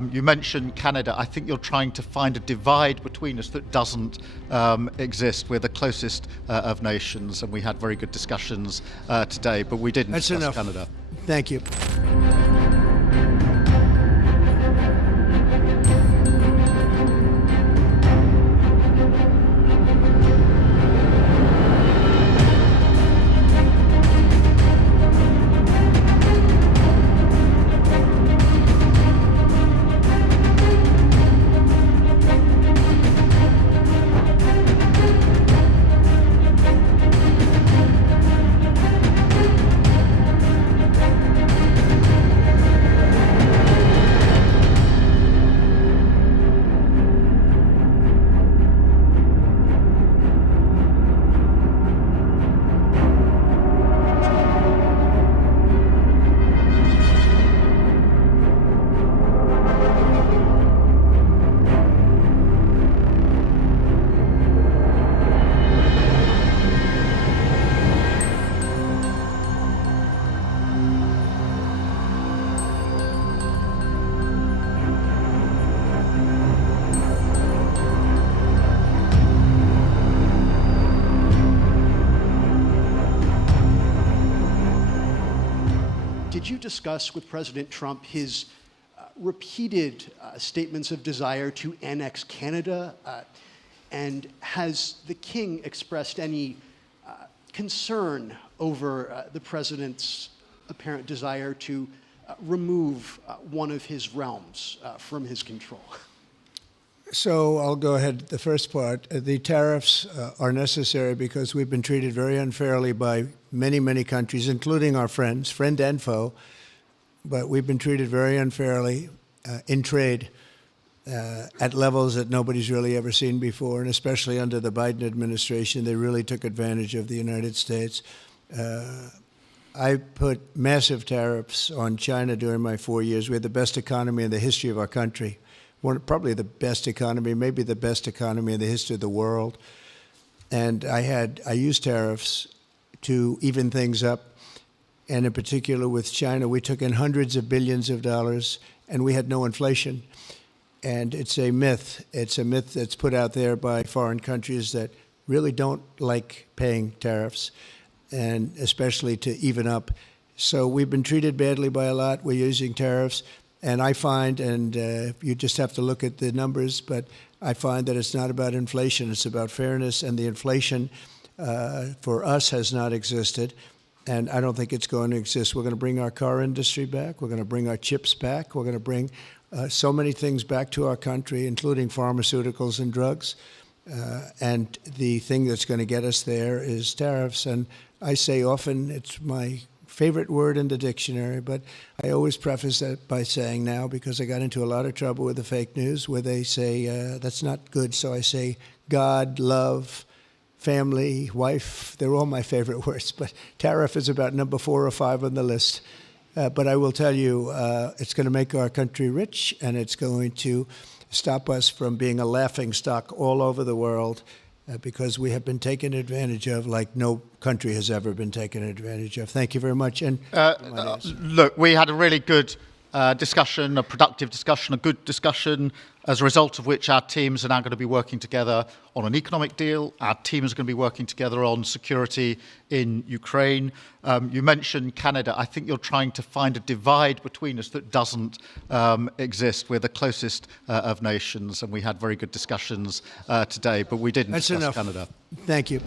You mentioned Canada. I think you're trying to find a divide between us that doesn't exist. We're the closest of nations, and we had very good discussions today, but we didn't discuss Canada. Thank you. Did you discuss with President Trump his repeated statements of desire to annex Canada? And has the King expressed any concern over the President's apparent desire to remove one of his realms from his control? So I'll go ahead. The first part, the tariffs are necessary because we've been treated very unfairly by many, many countries, including our friends, friend and foe. But we've been treated very unfairly in trade at levels that nobody's really ever seen before, and especially under the Biden administration, they really took advantage of the United States. I put massive tariffs on China during my 4 years. We had the best economy in the history of our country. Probably the best economy, maybe the best economy in the history of the world. And I used tariffs to even things up. And in particular with China, we took in hundreds of billions of dollars and we had no inflation. And it's a myth. It's a myth that's put out there by foreign countries that really don't like paying tariffs, and especially to even up. So we've been treated badly by a lot. We're using tariffs. And I find, and you just have to look at the numbers, but I find that it's not about inflation, it's about fairness, and the inflation for us has not existed, and I don't think it's going to exist. We're going to bring our car industry back, we're going to bring our chips back, we're going to bring so many things back to our country, including pharmaceuticals and drugs, and the thing that's going to get us there is tariffs. And I say often, it's my favorite word in the dictionary, but I always preface that by saying now, because I got into a lot of trouble with the fake news where they say that's not good, so I say God, love, family, wife. They're all my favorite words, but tariff is about number 4 or 5 on the list. But I will tell you, it's going to make our country rich, and it's going to stop us from being a laughingstock all over the world, because we have been taken advantage of like no country has ever been taken advantage of. Thank you very much. And look, we had a really good discussion, a productive discussion, a good discussion, as a result of which our teams are now going to be working together on an economic deal. Our teams are going to be working together on security in Ukraine. You mentioned Canada. I think you're trying to find a divide between us that doesn't exist. We're the closest of nations, and we had very good discussions today, but we didn't discuss Canada. Thank you.